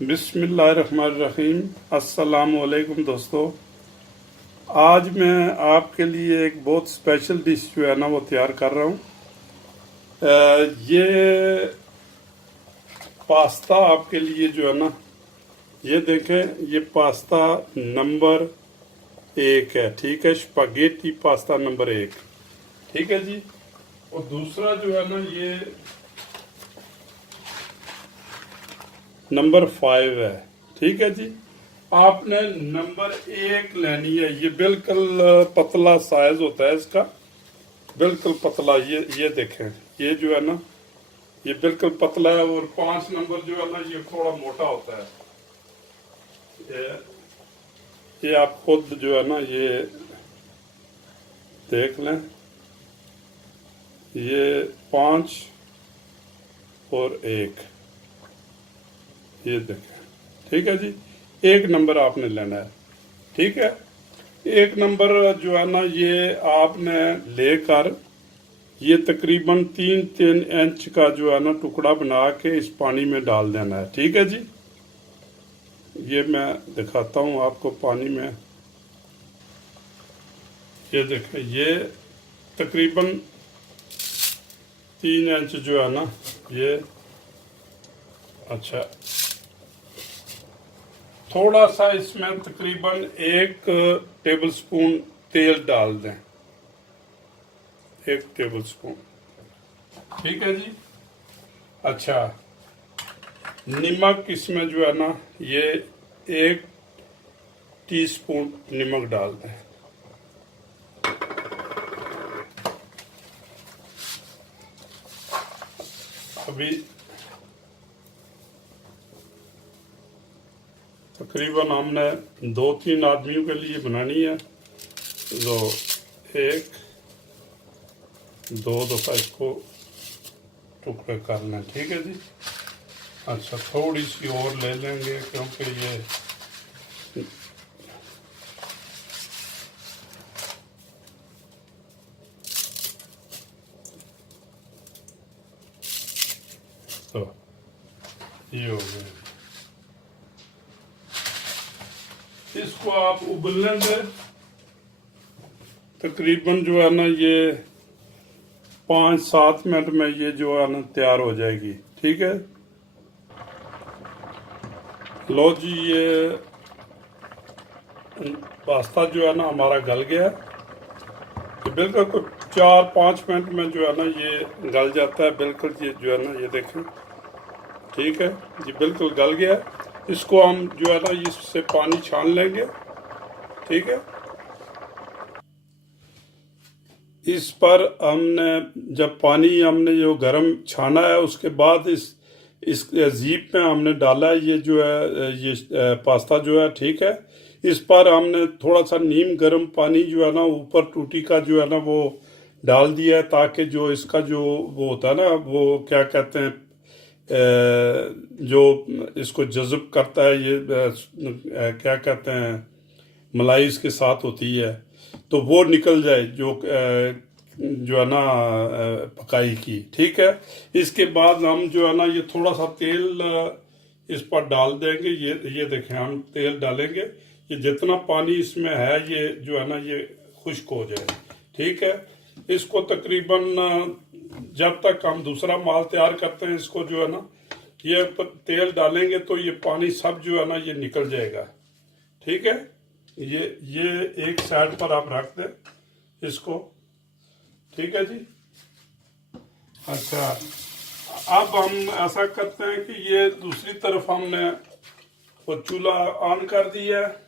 बिस्मिल्लाहिर्रहमानिर्रहीम। अस्सलामुअलैकुम दोस्तों, आज मैं आपके लिए एक बहुत स्पेशल डिश जो है ना वो तैयार कर रहा हूँ। ये पास्ता आपके लिए जो है ना, ये देखें, ये पास्ता नंबर 1 है। ठीक है, स्पगेटी पास्ता नंबर 1। ठीक है जी। और दूसरा जो है ना, ये नंबर 5 है। ठीक है जी। आपने नंबर 1 लेनी है। ये बिल्कुल पतला साइज होता है इसका, बिल्कुल पतला। ये देखें, ये जो है ना, ये बिल्कुल पतला है। और 5 नंबर जो है ना, ये थोड़ा मोटा होता है। ये आप खुद जो है ना, ये देख लें। ये 5 और 1, ये देखें। ठीक है जी। 1 नंबर आपने लेना है। ठीक है। 1 नंबर जो है ना, ये आपने लेकर ये तकरीबन 3-3 इंच का जो है ना टुकड़ा बना के इस पानी में डाल देना है। ठीक है जी। ये मैं दिखाता हूँ आपको पानी में। ये देखें, ये तकरीबन 3 इंच जो है ना, ये अच्छा, थोड़ा सा इसमें तकरीबन 1 टेबल स्पून तेल डाल दें। 1 टेबल स्पून। ठीक है जी। अच्छा, नमक इसमें जो है ना, ये 1 टीस्पून नमक डाल दें। अभी तकरीबन हमने 2-3 आदमियों के लिए बनानी है, तो 1-2 दफ़ा इसको टुकड़े कर लें। ठीक है जी। अच्छा, थोड़ी सी और ले लेंगे क्योंकि ये तो ये हो गया। इसको आप उबलने दें। तकरीबन जो है ना, ये 5-7 मिनट में ये जो है ना तैयार हो जाएगी। ठीक है। लो जी, ये पास्ता जो है ना हमारा गल गया। तो बिल्कुल कुछ 4-5 मिनट में जो है ना ये गल जाता है बिल्कुल। ये जो है ना, ये देखें। ठीक है, ये बिल्कुल गल गया। इसको हम जो है ना, इससे पानी छान लेंगे। ठीक है। इस पर हमने जब पानी हमने जो गर्म छाना है, उसके बाद इस जीप में हमने डाला है ये जो है, ये पास्ता जो है। ठीक है। इस पर हमने थोड़ा सा नीम गर्म पानी जो है ना ऊपर टूटी का जो है ना वो डाल दिया है, ताकि जो इसका जो वो होता है ना, वो क्या कहते हैं, जो इसको जज़ब करता है, ये क्या कहते हैं, मलाई इसके साथ होती है, तो वो निकल जाए जो है ना पकाई की। ठीक है। इसके बाद हम जो है ना, ये थोड़ा सा तेल इस पर डाल देंगे। ये देखें, हम तेल डालेंगे। ये जितना पानी इसमें है, ये जो है ना, ये खुश्क हो जाए। ठीक है। इसको तकरीबन जब तक हम दूसरा माल तैयार करते हैं, इसको जो है ना, ये तेल डालेंगे तो ये पानी सब जो है ना ये निकल जाएगा। ठीक है। ये एक साइड पर आप रख दें इसको। ठीक है जी। अच्छा, अब हम ऐसा करते हैं कि ये दूसरी तरफ हमने वो चूल्हा ऑन कर दिया है।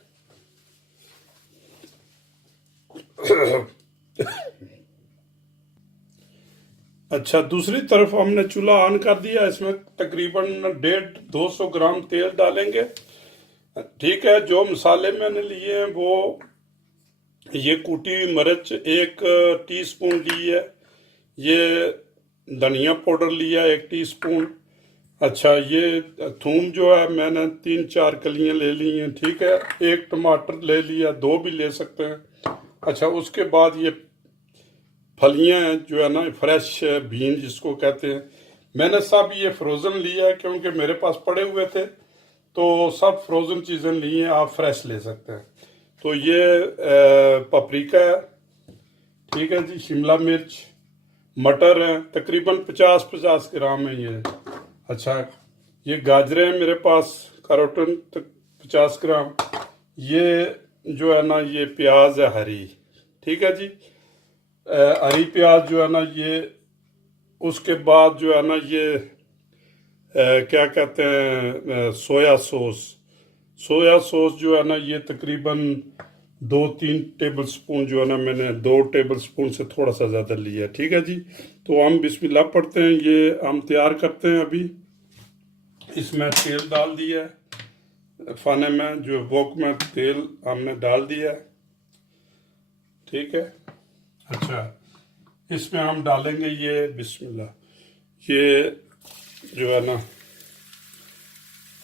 अच्छा, दूसरी तरफ हमने चूल्हा ऑन कर दिया। इसमें तकरीबन 150-200 ग्राम तेल डालेंगे। ठीक है। जो मसाले मैंने लिए हैं, वो ये कूटी हुई मिर्च 1 टीस्पून ली है। ये धनिया पाउडर लिया 1 टीस्पून। अच्छा, ये थूम जो है मैंने 3-4 कलियां ले ली हैं। ठीक है। 1 टमाटर ले लिया, 2 भी ले सकते हैं। अच्छा, उसके बाद ये फलियां हैं जो है ना, फ्रेश बीन जिसको कहते हैं, मैंने सब ये फ्रोज़न लिया है क्योंकि मेरे पास पड़े हुए थे, तो सब फ्रोज़न चीज़ें नहीं है, आप फ्रेश ले सकते हैं। तो ये पपरिका है, ठीक है जी, शिमला मिर्च, मटर है, तकरीबन 50-50 ग्राम है ये। अच्छा, ये गाजरें हैं मेरे पास, कैरोटन 50 ग्राम। ये जो है ना ये प्याज है हरी, ठीक है जी। हरी प्याज जो है ना ये, उसके बाद जो है ना ये क्या कहते हैं सोया सॉस। सोया सॉस जो है ना ये तकरीबन 2-3 टेबल स्पून जो है ना, मैंने 2 टेबल स्पून से थोड़ा सा ज़्यादा लिया है, ठीक है जी। तो हम बिस्मिल्लाह पढ़ते हैं, ये हम तैयार करते हैं। अभी इसमें तेल डाल दिया है, खाने में जो वोक में तेल हमने डाल दिया है, ठीक है। अच्छा, इसमें हम डालेंगे ये बिस्मिल्लाह, ये जो है ना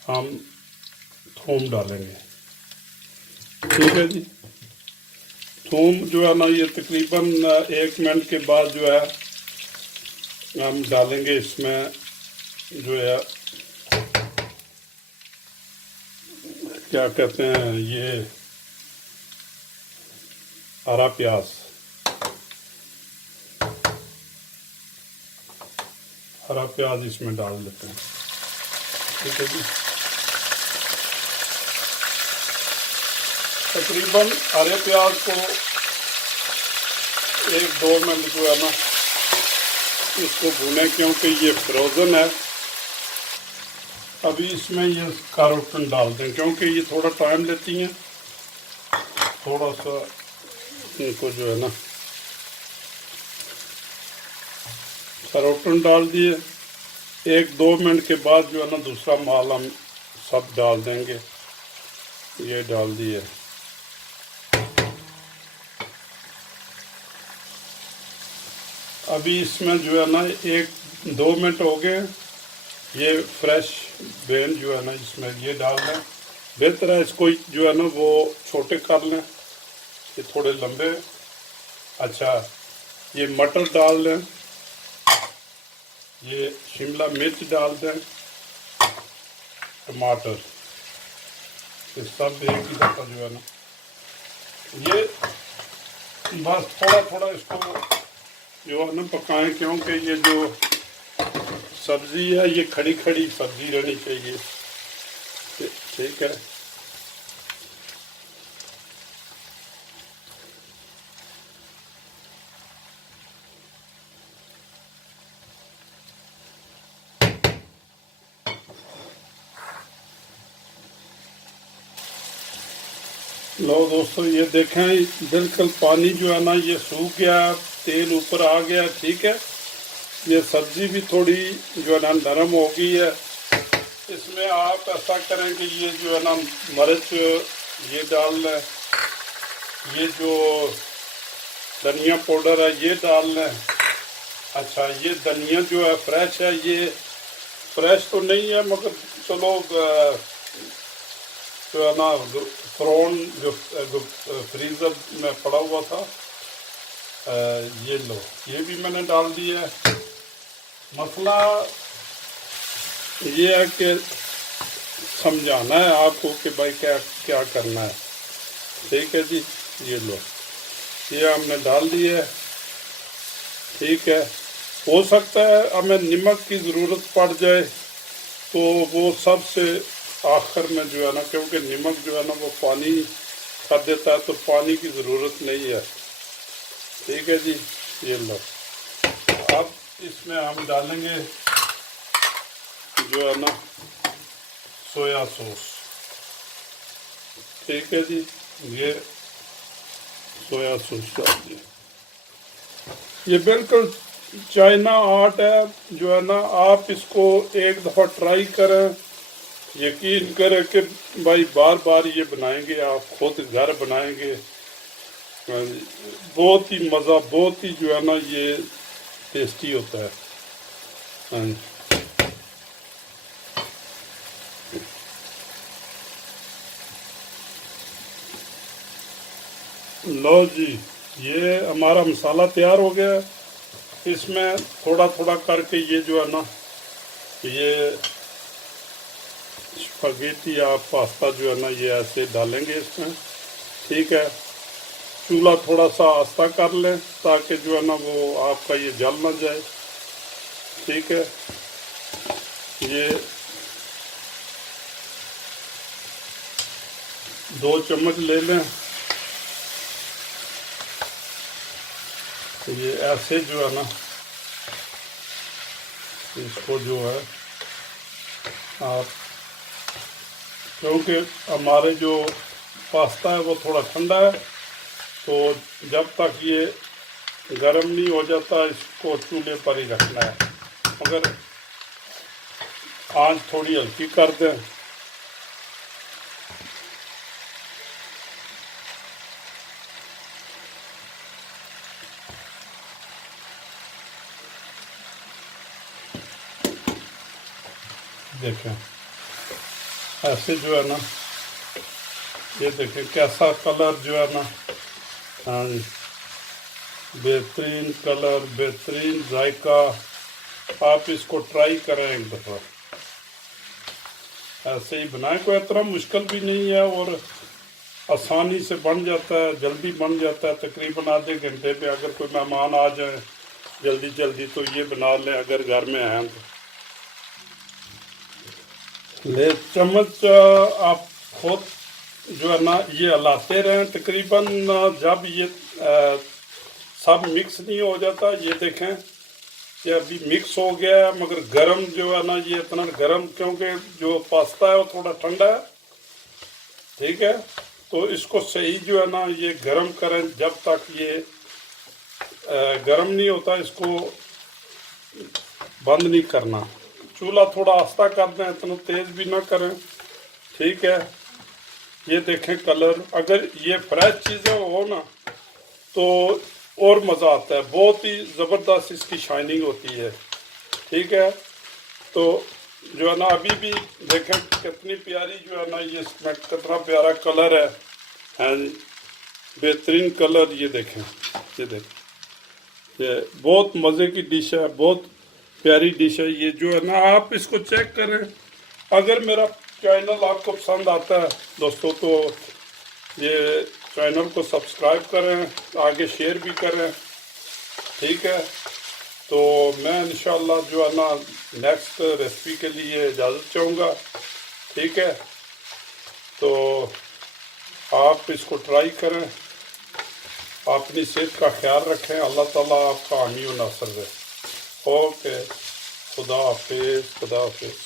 हम थूम डालेंगे, ठीक है जी। थूम जो है ना ये तकरीबन 1 मिनट के बाद जो है हम डालेंगे इसमें जो है क्या कहते हैं ये हरा प्याज, हरा प्याज इसमें डाल देते हैं, ठीक है जी। तकरीबन हरे प्याज को 1-2 मिनट जो है ना इसको भूनें, क्योंकि ये फ्रोज़न है। अभी इसमें ये कैरोटन डाल दें, क्योंकि ये थोड़ा टाइम लेती हैं, थोड़ा सा इनको जो है ना कैरोटन डाल दिए। 1-2 मिनट के बाद जो है ना दूसरा माल हम सब डाल देंगे, ये डाल दिए। अभी इसमें जो है ना 1-2 मिनट हो गए, ये फ्रेश बेन जो है ना इसमें ये डाल लें। बेहतर है इसको जो है ना वो छोटे कर लें, ये थोड़े लंबे। अच्छा, ये मटर डाल दें, ये शिमला मिर्च डाल दें, टमाटर, ये सब एक ही दफ़ा जो है ना ये बस थोड़ा थोड़ा इसको जो है ना पकाएं, क्योंकि ये जो सब्ज़ी है ये खड़ी खड़ी सब्ज़ी रहनी चाहिए, ठीक है। लो दोस्तों, ये देखें बिल्कुल पानी जो है ना ये सूख गया, तेल ऊपर आ गया, ठीक है। ये सब्ज़ी भी थोड़ी जो है ना नरम हो गई है। इसमें आप ऐसा करें कि ये जो है ना मिर्च ये डाल लें, ये जो धनिया पाउडर है ये डाल लें। अच्छा, ये धनिया जो है फ्रेश है, ये फ्रेश तो नहीं है मगर चलो जो है ना फ्रोन जो फ्रीज़र में पड़ा हुआ था, ये लो, ये भी मैंने डाल दिया है। मसला ये है कि समझाना है आपको कि भाई क्या क्या करना है, ठीक है जी। ये लो, ये हमने डाल दिया है, ठीक है। हो सकता है हमें नमक की ज़रूरत पड़ जाए, तो वो सबसे आखिर में जो है ना, क्योंकि नमक जो है ना वो पानी कर देता है, तो पानी की ज़रूरत नहीं है, ठीक है जी। ये लो, अब इसमें हम डालेंगे जो है ना सोया सॉस, ठीक है जी। ये सोया सॉस डाल दिया, ये बिल्कुल चाइना आर्ट है जो है ना, आप इसको एक दफ़ा ट्राई करें, यकीन करें कि भाई बार बार ये बनाएंगे, आप खुद घर बनाएंगे, बहुत ही मज़ा, बहुत ही जो है ना ये टेस्टी होता है। हाँ, लो जी, ये हमारा मसाला तैयार हो गया। इसमें थोड़ा थोड़ा करके ये जो है ना ये स्पगेटी या पास्ता जो है ना ये ऐसे डालेंगे इसमें। ठीक है, चूल्हा थोड़ा सा आस्ता कर लें ताकि जो है ना वो आपका ये जल ना जाए। ठीक है, ये 2 चम्मच ले लें। तो ये ऐसे जो है ना इसको जो है आप, क्योंकि हमारे जो पास्ता है वो थोड़ा ठंडा है, तो जब तक ये गर्म नहीं हो जाता इसको चूल्हे पर ही रखना है। मगर आंच थोड़ी हल्की कर दें। देखें ऐसे जो है ना, ये देखें कैसा कलर जो है ना, हाँ जी, बेहतरीन कलर, बेहतरीन जायका। आप इसको ट्राई करें एक दफ़ा, ऐसे ही बनाएं। कोई इतना मुश्किल भी नहीं है और आसानी से बन जाता है, जल्दी बन जाता है। तकरीबन आधे घंटे पे अगर कोई मेहमान आ जाए जल्दी जल्दी तो ये बना लें अगर घर में हैं तो। ले चम्मच आप खुद जो है ना ये हिलाते रहें तकरीबन जब ये सब मिक्स नहीं हो जाता। ये देखें ये अभी मिक्स हो गया है, मगर गरम जो है ना ये इतना गरम, क्योंकि जो पास्ता है वो थोड़ा ठंडा है। ठीक है, तो इसको सही जो है ना ये गरम करें। जब तक ये गरम नहीं होता इसको बंद नहीं करना। चूल्हा थोड़ा आस्ता कर दें, इतना तेज़ भी ना करें। ठीक है, ये देखें कलर। अगर ये फ्रेश चीज़ें हो ना तो और मज़ा आता है, बहुत ही ज़बरदस्त इसकी शाइनिंग होती है। ठीक है, तो जो है ना अभी भी देखें कितनी प्यारी जो है ना ये इसमें कितना प्यारा कलर है। हाँ जी, बेहतरीन कलर। ये देखें, ये देखें, ये बहुत मज़े की डिश है, बहुत प्यारी डिश है। ये जो है ना आप इसको चेक करें। अगर मेरा चैनल आपको पसंद आता है दोस्तों तो ये चैनल को सब्सक्राइब करें, आगे शेयर भी करें। ठीक है, तो मैं इंशाल्लाह जो है ना नेक्स्ट रेसिपी के लिए इजाज़त चाहूँगा। ठीक है, तो आप इसको ट्राई करें, अपनी सेहत का ख्याल रखें। अल्लाह ताला आपका हामी व नासर है। ओके, खुदा हाफिज़, खुदा हाफिज़।